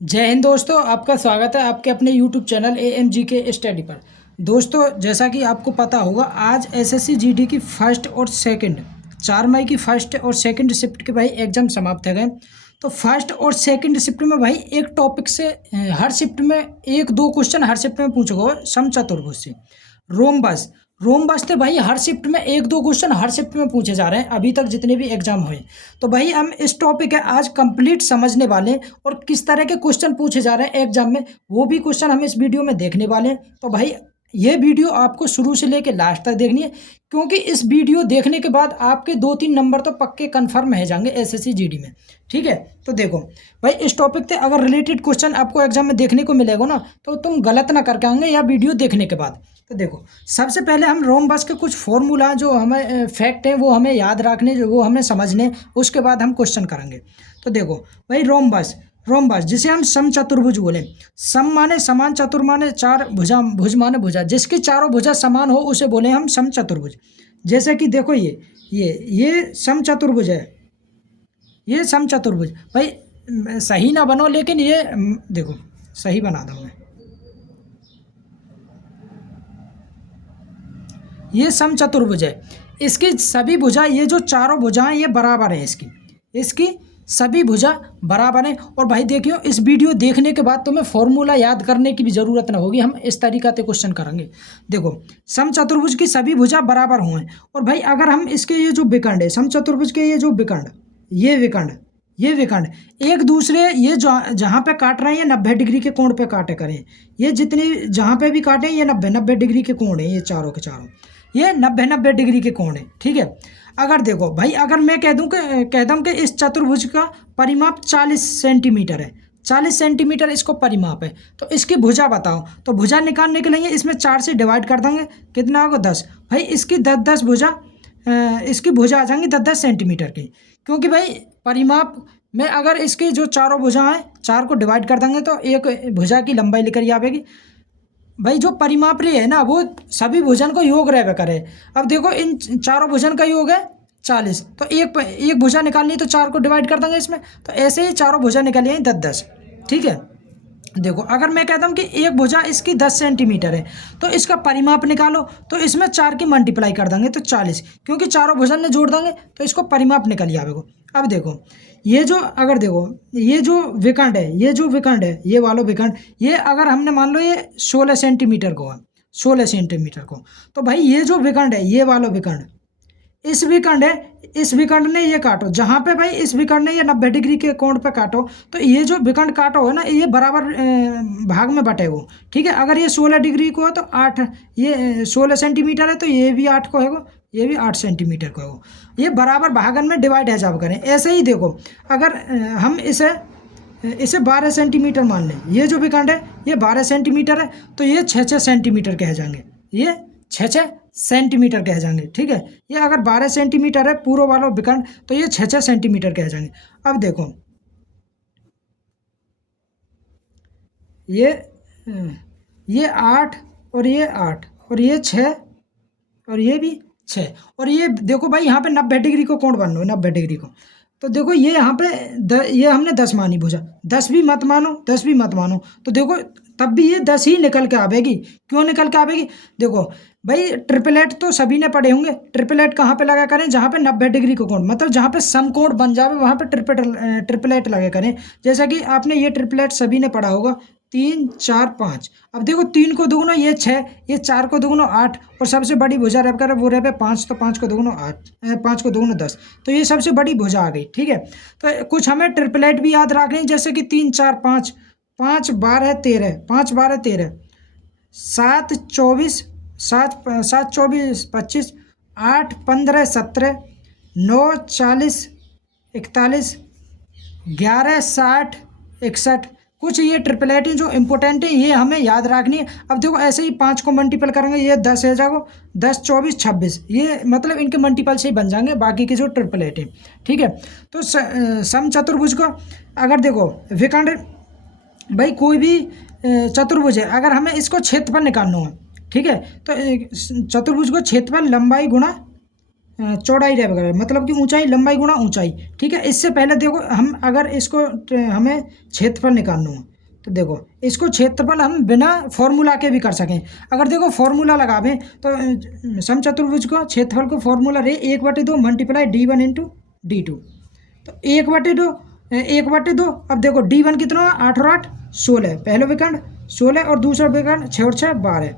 जय हिंद दोस्तों, आपका स्वागत है आपके अपने यूट्यूब चैनल AMG के स्टडी पर। दोस्तों, जैसा कि आपको पता होगा, आज SSC GD की फर्स्ट और सेकंड 4 मई की फर्स्ट और सेकंड शिफ्ट के भाई एग्जाम समाप्त हो गए। तो फर्स्ट और सेकंड शिफ्ट में भाई एक टॉपिक से हर शिफ्ट में एक दो क्वेश्चन हर शिफ्ट में पूछोगे समचतुर्भुज से। रोमबस रोमबस थे भाई, हर शिफ्ट में एक दो क्वेश्चन हर शिफ्ट में पूछे जा रहे हैं अभी तक जितने भी एग्जाम हुए। तो भाई हम इस टॉपिक है आज कंप्लीट समझने वाले हैं और किस तरह के क्वेश्चन पूछे जा रहे हैं एग्जाम में, वो भी क्वेश्चन हम इस वीडियो में देखने वाले हैं। तो भाई ये वीडियो आपको शुरू से लेकर लास्ट तक देखनी है, क्योंकि इस वीडियो देखने के बाद आपके 2-3 नंबर तो पक्के कन्फर्म है जाएंगे SSC GD में। ठीक है, तो देखो भाई, इस टॉपिक से अगर रिलेटेड क्वेश्चन आपको एग्जाम में देखने को मिलेगा ना, तो तुम गलत ना करके आएंगे या वीडियो देखने के बाद। तो देखो, सबसे पहले हम रोमबस के कुछ फॉर्मूला जो हमें फैक्ट है वो हमें याद रखने, जो वो हमें समझने, उसके बाद हम क्वेश्चन करेंगे। तो देखो भाई, रोमबस रोमबस जिसे हम समचतुर्भुज बोले। सम माने समान, चतुर माने चार, भुजा भुज माने भुजा, जिसकी चारों भुजा समान हो उसे बोले हम समचतुर्भुज। जैसे कि देखो ये समचतुर्भुज है, ये समचतुर्भुज भाई। सही ना बनो, लेकिन ये देखो सही बना दूँ मैं। ये समचतुर्भुज है, इसकी सभी भुजा, ये जो चारों भुजाएं ये बराबर है, इसकी इसकी सभी भुजा बराबर है। और भाई देखियो, इस वीडियो देखने के बाद तुम्हें फॉर्मूला याद करने की भी ज़रूरत ना होगी, हम इस तरीका से क्वेश्चन करेंगे। देखो, समचतुर्भुज की सभी भुजा बराबर हुए, और भाई अगर हम इसके ये जो विकर्ण है समचतुर्भुज के, ये जो विकर्ण, ये विकर्ण एक दूसरे, ये जहाँ पे काट रहे हैं ये 90 डिग्री के कोण पे काटे करें। ये जितने जहाँ पे भी काटे ये 90 डिग्री के कोण है, ये चारों के चारों ये 90 डिग्री के कोण है। ठीक है, अगर देखो भाई, अगर मैं कह दूँ कि इस चतुर्भुज का परिमाप 40 सेंटीमीटर है, 40 सेंटीमीटर इसको परिमाप है, तो इसकी भुजा बताओ। तो भुजा निकालने के लिए इसमें 4 से डिवाइड कर देंगे, कितना होगा 10। भाई इसकी 10 भुजा, इसकी भुजा आ जाएंगी 10 सेंटीमीटर की, क्योंकि भाई परिमाप में अगर इसकी जो चारों भुजा हैं 4 को डिवाइड कर देंगे तो एक भुजा की लंबाई लेकर आ जाएगी। भाई जो परिमाप रे है ना, वो सभी भुजन को योग रहवे करे। अब देखो, इन चारों भुजन का योग है 40, तो एक भुजा निकालनी है तो 4 को डिवाइड कर देंगे इसमें, तो ऐसे ही चारों भुजा निकालिए 10-10। ठीक है, देखो अगर मैं कहता हूँ कि एक भुजा इसकी 10 सेंटीमीटर है, तो इसका परिमाप निकालो, तो इसमें 4 की मल्टीप्लाई कर देंगे तो 40, क्योंकि चारों भुजन ने जोड़ देंगे तो इसको परिमाप निकल आवेगा। अब देखो, ये जो अगर देखो, ये जो विकर्ण है, ये वाला विकर्ण, ये अगर हमने मान लो ये 16 सेंटीमीटर को है, 16 सेंटीमीटर को, तो भाई ये जो विकर्ण है, ये वाला विकर्ण, इस विकर्ण ने ये काटो, जहाँ पे भाई इस विकर्ण ने ये 90 डिग्री के कोण पे काटो, तो ये जो विकर्ण काटो है ना, ये बराबर भाग में बटे वो। ठीक है, अगर ये 16 डिग्री को है तो 8, ये 16 सेंटीमीटर है तो ये भी 8 को है, ये भी 8 सेंटीमीटर को है। ये बराबर भागन में डिवाइड है जब करें। ऐसे ही देखो, अगर हम इसे 12 सेंटीमीटर मान लें, ये जो विकर्ण है ये 12 सेंटीमीटर है, तो ये 6-6 सेंटीमीटर कह जाएंगे, ये 6-6 सेंटीमीटर कह जाएंगे। ठीक है, ये अगर 12 सेंटीमीटर है पूरा वाला विकर्ण, तो ये 6-6 सेंटीमीटर कह जाएंगे। अब देखो, ये 8 और ये 8 और ये 6 और ये भी 6, और ये देखो भाई यहाँ पे 90 डिग्री को कोण बन लो, 90 डिग्री को। तो देखो ये यहाँ पे ये हमने 10 मानी भुजा, 10 भी मत मानो, 10 भी मत मानो, तो देखो तब भी ये 10 ही निकल के आवेगी। क्यों निकल के आवेगी? देखो भाई, ट्रिपलेट तो सभी ने पढ़े होंगे। ट्रिपलेट कहाँ पे लगा करें? जहाँ पे 90 डिग्री को कोण, मतलब जहाँ पे समकोण बन जावे वहाँ पे ट्रिपलेट लगा करें। जैसा कि आपने ये ट्रिपलेट सभी ने पढ़ा होगा, 3 4 5। अब देखो 3 को दुगुना ये 6, ये 4 को दुगुना 8, और सबसे बड़ी भुजा रह कर वो रह 5, तो 5 को दुगुना 8, 5 को दुगुना 10, तो ये सबसे बड़ी भुजा आ गई। ठीक है, तो कुछ हमें ट्रिपलेट भी याद रखनी, जैसे कि 3 4 5, 5 12 13, 5 12 13, 7 24, 7 24 25, 8 15 17, 9 40 41, 11 60 61। कुछ ये ट्रिपलेट जो इंपॉर्टेंट है ये हमें याद रखनी है। अब देखो ऐसे ही 5 को मल्टीपल करेंगे, ये 10 है जाएगा, 10 24 26, ये मतलब इनके मल्टीपल से ही बन जाएंगे बाकी के जो ट्रिपलेट है। ठीक है, तो समचतुर्भुज को अगर देखो विकर्ण, भाई कोई भी चतुर्भुज है, अगर हमें इसको क्षेत्रफल निकालना है, ठीक है, तो चतुर्भुज को क्षेत्रफल लंबाई गुणा चौड़ाई रहेगा, मतलब कि ऊंचाई लंबाई गुणा ऊंचाई। ठीक है, इससे पहले देखो हम अगर इसको हमें क्षेत्रफल निकालना हो तो देखो इसको क्षेत्रफल हम बिना फॉर्मूला के भी कर सकें। अगर देखो फॉर्मूला लगावें तो समचतुर्भुज को क्षेत्रफल को फॉर्मूला रहे 1/2 मल्टीप्लाई d1 इंटू d2। तो 1/2 अब देखो d1 कितना है 8 और 8 16, पहले विकर्ण 16 और दूसरा विकर्ण 6 और 6 12।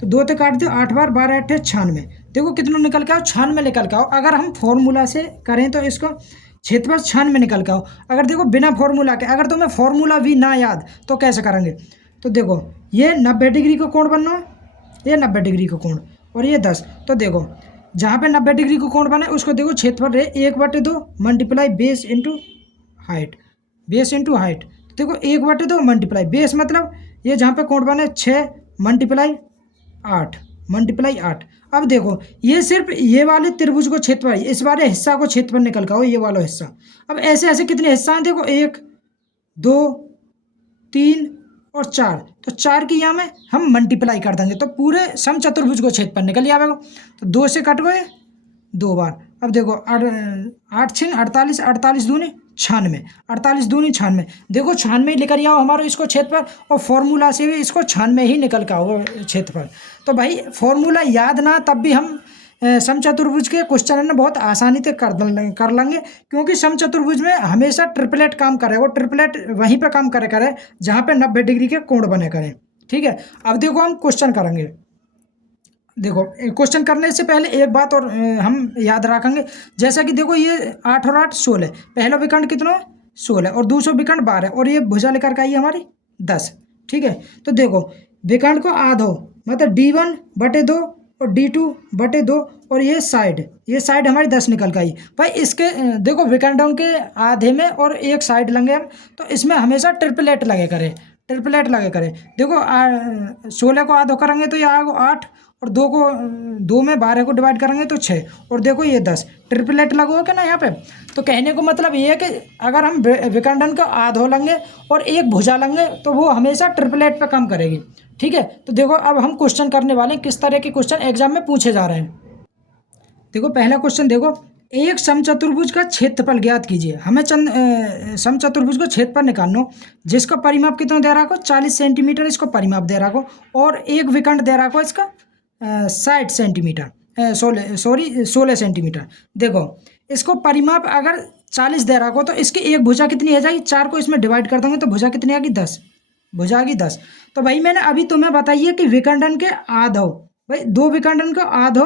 तो 2 से काट दो 8 बार 12 8 96। देखो कितना निकल के आओ 96 निकल के आओ। अगर हम फॉर्मूला से करें तो इसको क्षेत्रफल 96 निकल के आओ। अगर देखो बिना फॉर्मूला के, अगर तुम्हें फॉर्मूला भी ना याद तो कैसे करेंगे, तो देखो ये 90 डिग्री का कोण बनना है, ये 90 डिग्री का कोण और ये 10। तो देखो जहाँ पे 90 डिग्री का कोण बने उसको देखो क्षेत्रफल रहे 1/2 multiply base into height, base into height. तो देखो 1/2 मल्टीप्लाई बेस मतलब ये जहाँ पे कोण बने 6 मल्टीप्लाई 8 मल्टीप्लाई 8। अब देखो ये सिर्फ ये वाले त्रिभुज को क्षेत्रफल, इस वाले हिस्सा को क्षेत्रफल निकल का हो, ये वाला हिस्सा। अब ऐसे ऐसे कितने हिस्सा हैं देखो 1 2 3 और 4। तो 4 की यहाँ में हम मल्टीप्लाई कर देंगे तो पूरे समचतुर्भुज को क्षेत्रफल निकल आएगा। तो 2 से कट गए 2 बार। अब देखो 8 6 48, 48 दूनी 96, 48 दूनी 96। देखो 96 लेकर आओ हमारा इसको क्षेत्रफल, और फॉर्मूला से भी इसको 96 ही निकल का होगा क्षेत्रफल। तो भाई फॉर्मूला याद ना तब भी हम समचतुर्भुज के क्वेश्चन में बहुत आसानी से कर लेंगे, क्योंकि समचतुर्भुज में हमेशा ट्रिपलेट काम करे, वो ट्रिपलेट वहीं पे काम करे जहाँ पे 90 डिग्री के कोण बने करें। ठीक है, अब देखो हम क्वेश्चन करेंगे। देखो क्वेश्चन करने से पहले एक बात और हम याद रखेंगे, जैसा कि देखो ये 8 और 8 16, पहला विकर्ण कितना है 16 और दूसरा विकर्ण 12 और ये भुजा लेकर के आई हमारी 10। ठीक है, तो देखो विकर्ण को आधो मतलब d1/2 और d2/2 और ये साइड हमारी 10 निकल के आई। भाई इसके देखो विकर्णों के आधे में और एक साइड लेंगे हम, तो इसमें हमेशा ट्रिपलेट लगे करें। देखो 16 को आधो करेंगे तो ये आएगा 8 और 2 में 12 को डिवाइड करेंगे तो 6 और देखो ये 10। ट्रिपलेट लगो क्या ना यहाँ पे। तो कहने को मतलब ये है कि अगर हम विकर्णन का आधो लेंगे और एक भुजा लेंगे तो वो हमेशा ट्रिपलेट पे काम करेगी। ठीक है, तो देखो अब हम क्वेश्चन करने वाले हैं, किस तरह के क्वेश्चन एग्जाम में पूछे जा रहे हैं। देखो पहला क्वेश्चन देखो, एक समचतुर्भुज का क्षेत्रफल ज्ञात कीजिए। हमें समचतुर्भुज को क्षेत्रफल निकालना हो, जिसका परिमाप कितना दे रहा को 40 सेंटीमीटर इसको परिमाप दे रहा को, और एक विकर्ण दे रहा को इसका 60 सेंटीमीटर 16 सेंटीमीटर। देखो इसको परिमाप अगर 40 दे रहा को तो इसकी एक भुजा कितनी आ जाएगी, 4 को इसमें डिवाइड कर देंगे तो भुजा कितनी आएगी 10, भुजा आएगी 10। तो भाई मैंने अभी तुम्हें बताइए कि विकर्णन के आधो, भाई 2 विकर्णन को आधो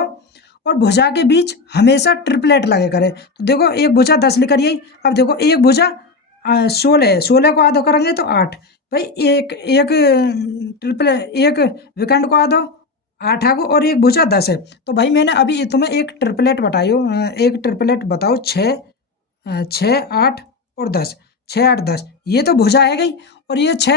और भुजा के बीच हमेशा ट्रिपलेट लगे करे। तो देखो एक भुजा 10 लेकर यही। अब देखो एक भुजा 16 को आधो करेंगे तो 8। भाई एक विकर्ण को आधो 8 आगो और एक भुजा 10 है। तो भाई मैंने अभी तुम्हें एक ट्रिपलेट बताओ 6 8 और 10, 6 8 10, ये तो भुजा है गई। और ये 6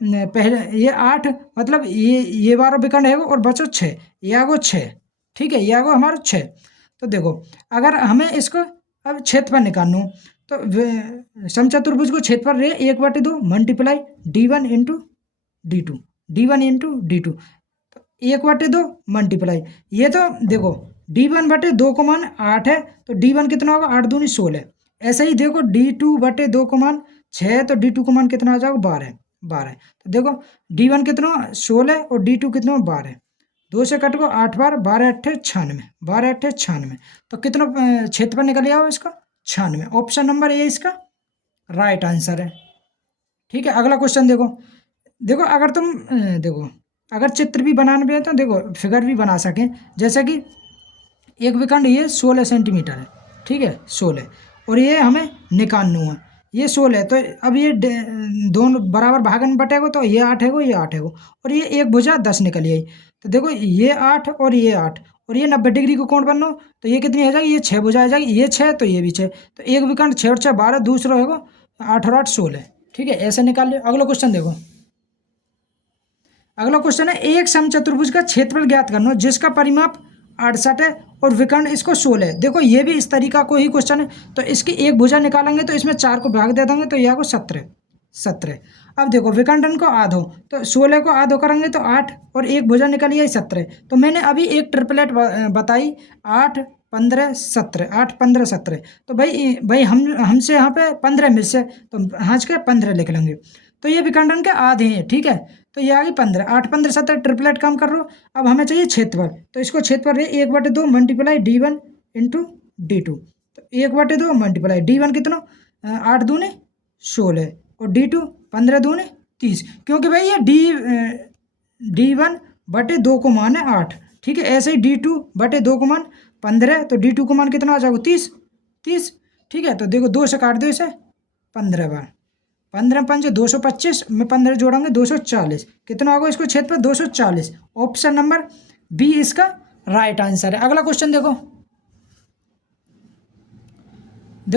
पहले ये 8 मतलब ये 12 विकर्ण है और बचो 6, ये आगो 6। ठीक है, ये आगो हमारा 6। तो देखो अगर हमें इसको अब क्षेत्रफल निकालना हो तो समचतुर्भुज को क्षेत्रफल रहे 1/2 मल्टीप्लाई d1 इंटू d2, तो 1/2 मल्टीप्लाई ये तो देखो d1/2 को मान 8 है तो d1 कितना होगा 8 दूनी 16। ऐसे ही देखो d2/2 को मान 6 है तो d2 को मान कितना आ जाएगा 12। तो देखो d1 कितना 16 और d2 कितना 12। 2 से कट को 8 बार 12 8 96, तो कितना क्षेत्रफल निकल गया इसका 96। ऑप्शन नंबर ए इसका राइट आंसर है। ठीक है, अगला क्वेश्चन देखो अगर तुम देखो अगर चित्र भी बनाने पे है तो देखो फिगर भी बना सकें। जैसे कि एक विकर्ण ये 16 सेंटीमीटर है, ठीक है 16, और ये हमें निकालना है ये 16 है। तो अब ये दोनों बराबर भागन में बटेगा तो ये 8 है ये 8 है और ये एक भुजा 10 निकली आई। तो देखो ये 8 और ये 8 और ये 90 डिग्री को कोण बनना तो ये कितनी आ जाएगी, ये 6 भुजा आ जाएगी, ये 6 तो ये भी 6। तो एक विकर्ण 6 और 6 12, दूसरा होगा 8 और 8 16। ठीक है, ऐसे निकाल लियो। अगला क्वेश्चन देखो, अगला क्वेश्चन है एक समचतुर्भुज का क्षेत्रफल ज्ञात करना जिसका परिमाप 68 है और विकर्ण इसको 16 है। देखो ये भी इस तरीका को ही क्वेश्चन है। तो इसकी एक भुजा निकालेंगे तो इसमें 4 को भाग दे देंगे तो यह को 17। अब देखो विकर्ण को आधो तो 16 को आधो करेंगे तो 8 और एक भुजा निकली है 17। तो मैंने अभी एक ट्रिपलेट बताई 8 15 17, 8 15 17। तो भाई हमसे यहाँ पे 15 मिस से, तो हाँच के 15 लिख लेंगे। तो ये विखंडन के आधे हैं, ठीक है। तो ये आ गई 15, 8 15 17 ट्रिपलेट काम कर रहा हो। अब हमें चाहिए क्षेत्रफल, तो इसको क्षेत्रफल 1/2 मल्टीप्लाई d1 इंटू d2। तो 1/2 मल्टीप्लाई d1 कितना, 8 दूने 16 और d2 15 दूने 30, क्योंकि भाई ये d1/2 को मान है 8, ठीक है। ऐसे ही d2/2 को मान 15, तो d2 को मान कितना आ जाएगा 30, ठीक है। तो देखो 2 से काट दो इसे 15 बार, 15 5 225 में 15 जोड़ेंगे 240, कितना होगा इसको क्षेत्रफल 240। ऑप्शन नंबर बी इसका राइट आंसर है। अगला क्वेश्चन देखो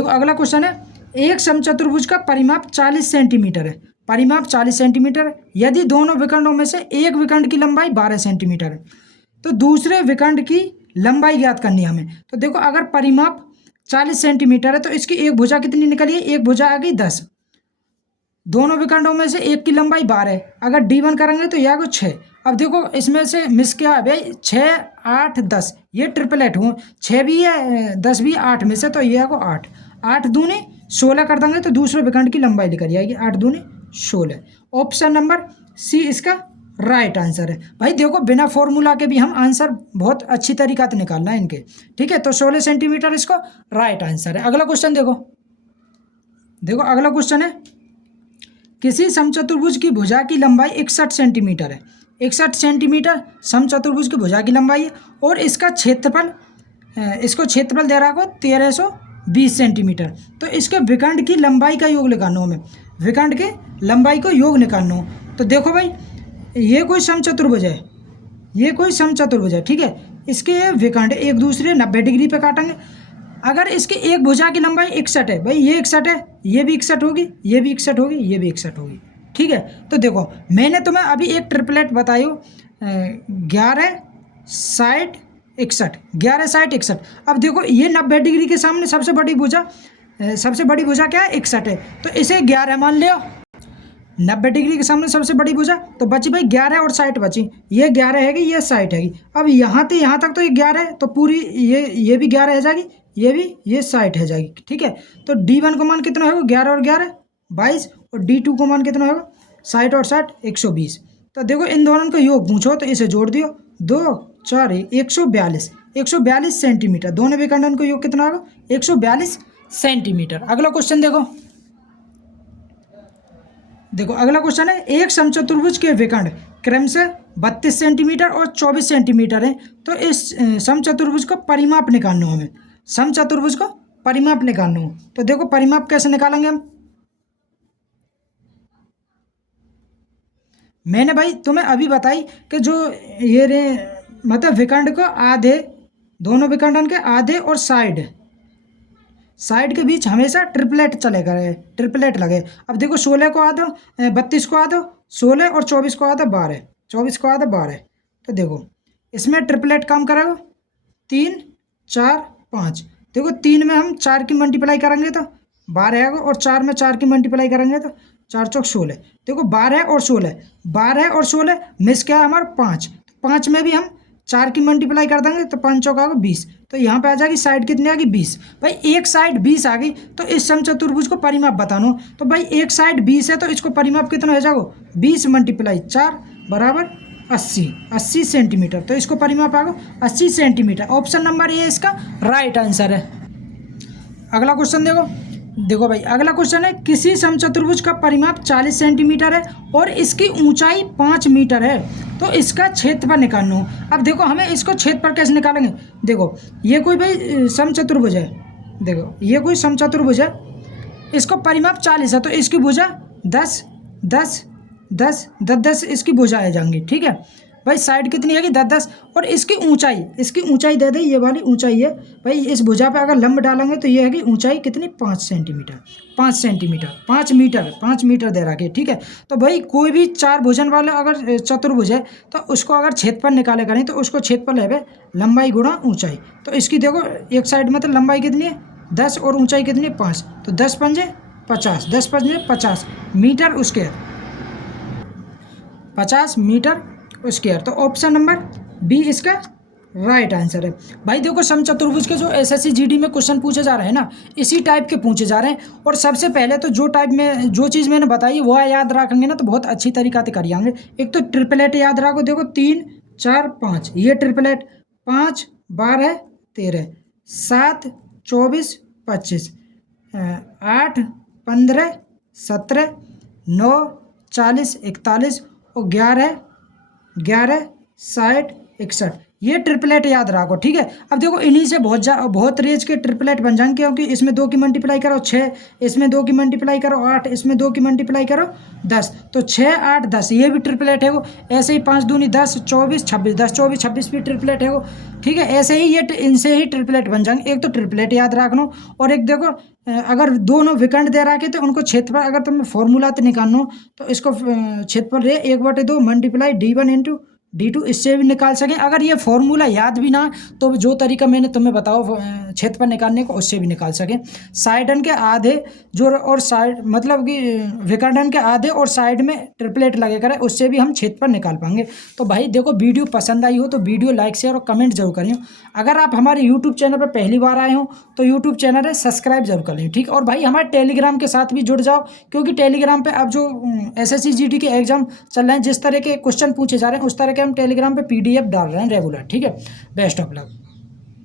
अगला क्वेश्चन है, एक समचतुर्भुज का परिमाप 40 सेंटीमीटर है। परिमाप 40 सेंटीमीटर है। यदि दोनों विकर्णों में से एक विकर्ण की लंबाई 12 सेंटीमीटर है, तो दूसरे विकर्ण की लंबाई ज्ञात करनी है हमें। तो देखो अगर परिमाप 40 सेंटीमीटर है तो इसकी एक भुजा कितनी निकली है, एक भुजा आ गई 10। दोनों विकर्णों में से एक की लंबाई 12 है, अगर d1 करेंगे तो यह आगे 6। अब देखो इसमें से मिस क्या है भाई, 6 8 10, ये ट्रिपलेट हुआ, 6 भी है 10 भी 8 में से, तो ये आगे 8 8 दूने 16 कर देंगे तो दूसरे विकर्ण की लंबाई निकल जाएगी 8 दूने 16। ऑप्शन नंबर सी इसका राइट आंसर है। भाई देखो बिना फॉर्मूला के भी हम आंसर बहुत अच्छी तरीका से निकालना है इनके, ठीक है। तो 16 सेंटीमीटर इसको राइट आंसर है। अगला क्वेश्चन देखो अगला क्वेश्चन है, किसी समचतुर्भुज की भुजा की लंबाई 61 सेंटीमीटर है। 61 सेंटीमीटर समचतुर्भुज की भुजा की लंबाई है और इसका क्षेत्रफल, इसको क्षेत्रफल दे रहा है 1320 सेंटीमीटर। तो इसके विकर्ण की लंबाई का योग निकालना हो, हमें विकर्ण के लंबाई को योग निकालना हो। तो देखो भाई ये कोई समचतुर्भुज है, ये कोई समचतुर्भुज है, ठीक है। इसके विकर्ण एक दूसरे 90 डिग्री पे काटेंगे। अगर इसकी एक भुजा की लंबाई 61 है, भाई ये 61 है, ये भी 61 होगी, ये भी 61 होगी, ये भी 61 होगी, ठीक है। तो देखो मैंने तुम्हें अभी एक ट्रिपलेट बताई हो, 11 60 61, 11 60 61। अब देखो ये 90 डिग्री के सामने सबसे बड़ी भुजा क्या है, 61 है, तो इसे 11 मान लिया। 90 डिग्री के सामने सबसे बड़ी भुजा, तो बची भाई 11 और 60 बची, ये 11 हैगी, ये 60 हैगी। अब यहाँ से यहाँ तक तो ये 11 है, तो पूरी ये भी 11 है जाएगी, ये 60 है जाएगी, ठीक है। तो d1 का मान कितना होगा, 11 और 11 22, और d2 का मान कितना होगा 60 और 60 120। तो देखो इन दोनों का योग पूछो तो इसे जोड़ दियो, 2 4 142 सेंटीमीटर। दोनों विकर्णन का योग कितना होगा 142 सेंटीमीटर। अगला क्वेश्चन देखो अगला क्वेश्चन है, एक समचतुर्भुज के विकर्ण क्रमशः 32 सेंटीमीटर और 24 सेंटीमीटर है। तो इस समचतुर्भुज का परिमाप निकालना हो हमें, समचतुर्भुज का परिमाप निकालना हो। तो देखो परिमाप कैसे निकालेंगे हम, मैंने भाई तुम्हें अभी बताई कि जो ये रे मतलब विकर्ण को आधे, दोनों विकर्णन के आधे और साइड के बीच हमेशा ट्रिपलेट चलेगा, ट्रिपलेट लगे। अब देखो 16 को आधो, 32 को आधो 16 और 24 को आधा 12, 24 को आधा 12। तो देखो इसमें ट्रिपलेट काम करेगा 3 4 5। देखो 3 में हम 4 की मल्टीप्लाई करेंगे तो 12 आएगा, और 4 में 4 की मल्टीप्लाई करेंगे तो 4 चौक 16। देखो 12 और 16 मिस क्या है हमारा 5, 5 में भी हम 4 की मल्टीप्लाई कर देंगे तो 5 चौक आएगा 20। तो यहाँ पे आ जाएगी साइड कितनी आ गई 20। भाई एक साइड 20 आ गई, तो इस समचतुर्भुज को परिमाप बताना। तो भाई एक साइड 20 है तो इसको परिमाप कितना हो जाएगा 20 × 4 बराबर 80 सेंटीमीटर। तो इसको परिमाप आएगा 80 सेंटीमीटर। ऑप्शन नंबर ए इसका राइट आंसर है। अगला क्वेश्चन देखो भाई अगला क्वेश्चन है, किसी समचतुर्भुज का परिमाप 40 सेंटीमीटर है और इसकी ऊंचाई 5 मीटर है, तो इसका क्षेत्रफल निकालना हो। अब देखो हमें इसको क्षेत्रफल कैसे निकालेंगे, देखो ये कोई भाई समचतुर्भुज है, देखो ये कोई समचतुर्भुज है, इसको परिमाप 40 है, तो इसकी भुजा 10 10 10 10 10 इसकी भुजा आ जाएंगी, ठीक है। भाई साइड कितनी है 10 10, और इसकी ऊंचाई दे दे, ये वाली ऊंचाई है भाई। इस भुजा पे अगर लंब डालेंगे तो ये है कि ऊंचाई कितनी 5 सेंटीमीटर 5 मीटर दे रखी है, ठीक है। तो भाई कोई भी 4 भुजन वाला अगर चतुर्भुज है तो उसको अगर क्षेत्रफल निकाले करें तो उसको क्षेत्रफल है भाई लंबाई गुणा ऊंचाई। तो इसकी देखो एक साइड में तो लंबाई कितनी है 10 और ऊंचाई कितनी है 5, तो 10 पंजे 50, 10 पंजे 50 मीटर स्क्वायर, 50 मीटर स्क्वायर। तो ऑप्शन नंबर बी इसका राइट आंसर है भाई। देखो समचतुर्भुज के जो एसएससी जीडी में क्वेश्चन पूछे जा रहे हैं ना, इसी टाइप के पूछे जा रहे हैं। और सबसे पहले तो जो टाइप में जो चीज़ मैंने बताई वो याद रखेंगे ना तो बहुत अच्छी तरीका से करिएंगे। एक तो ट्रिपलेट याद रखो, देखो 3 4 5 ये ट्रिपलेट, 5 12 13, 7 24 25, 8 15 17, 9 40 41 और 11 11 60 61, ये ट्रिपलेट याद रखो, ठीक है। अब देखो इन्हीं से बहुत रेंज के ट्रिपलेट बन जाएंगे, क्योंकि इसमें 2 की मल्टीप्लाई करो 6, इसमें 2 की मल्टीप्लाई करो 8, इसमें 2 की मल्टीप्लाई करो 10, तो 6 8 10 ये भी ट्रिपलेट है वो। ऐसे ही 5 दूनी 10 24 26, 10 24 26 भी ट्रिपलेट है वो, ठीक है। ऐसे ही ये इनसे ही ट्रिपलेट बन जाएंगे। एक तो ट्रिपलेट याद रखना, और एक देखो अगर दोनों विकर्ण दे रखे तो उनको क्षेत्रफल अगर तुम्हें फॉर्मूला तो निकालना तो इसको क्षेत्रफल रे 1/2 मल्टीप्लाई d1 इंटू d2, इससे भी निकाल सकें। अगर ये फॉर्मूला याद भी ना तो जो तरीका मैंने तुम्हें बताओ क्षेत्रफल निकालने को, उससे भी निकाल सकें। साइडन के आधे जो और साइड मतलब कि विकर्णन के आधे और साइड में ट्रिपलेट लगे करें, उससे भी हम क्षेत्रफल निकाल पाएंगे। तो भाई देखो वीडियो पसंद आई हो तो वीडियो लाइक शेयर और कमेंट जरूर करें। अगर आप हमारे यूट्यूब चैनल पर पहली बार आए हो तो यूट्यूब चैनल है सब्सक्राइब जरूर कर लें, ठीक। और भाई हमारे टेलीग्राम के साथ भी जुड़ जाओ, क्योंकि टेलीग्राम पे अब जो एसएससी जीडी के एग्जाम चल रहे हैं, जिस तरह के क्वेश्चन पूछे जा रहे हैं उस तरह के हम टेलीग्राम पे पीडीएफ डाल रहे हैं रेगुलर, ठीक है। Best of luck.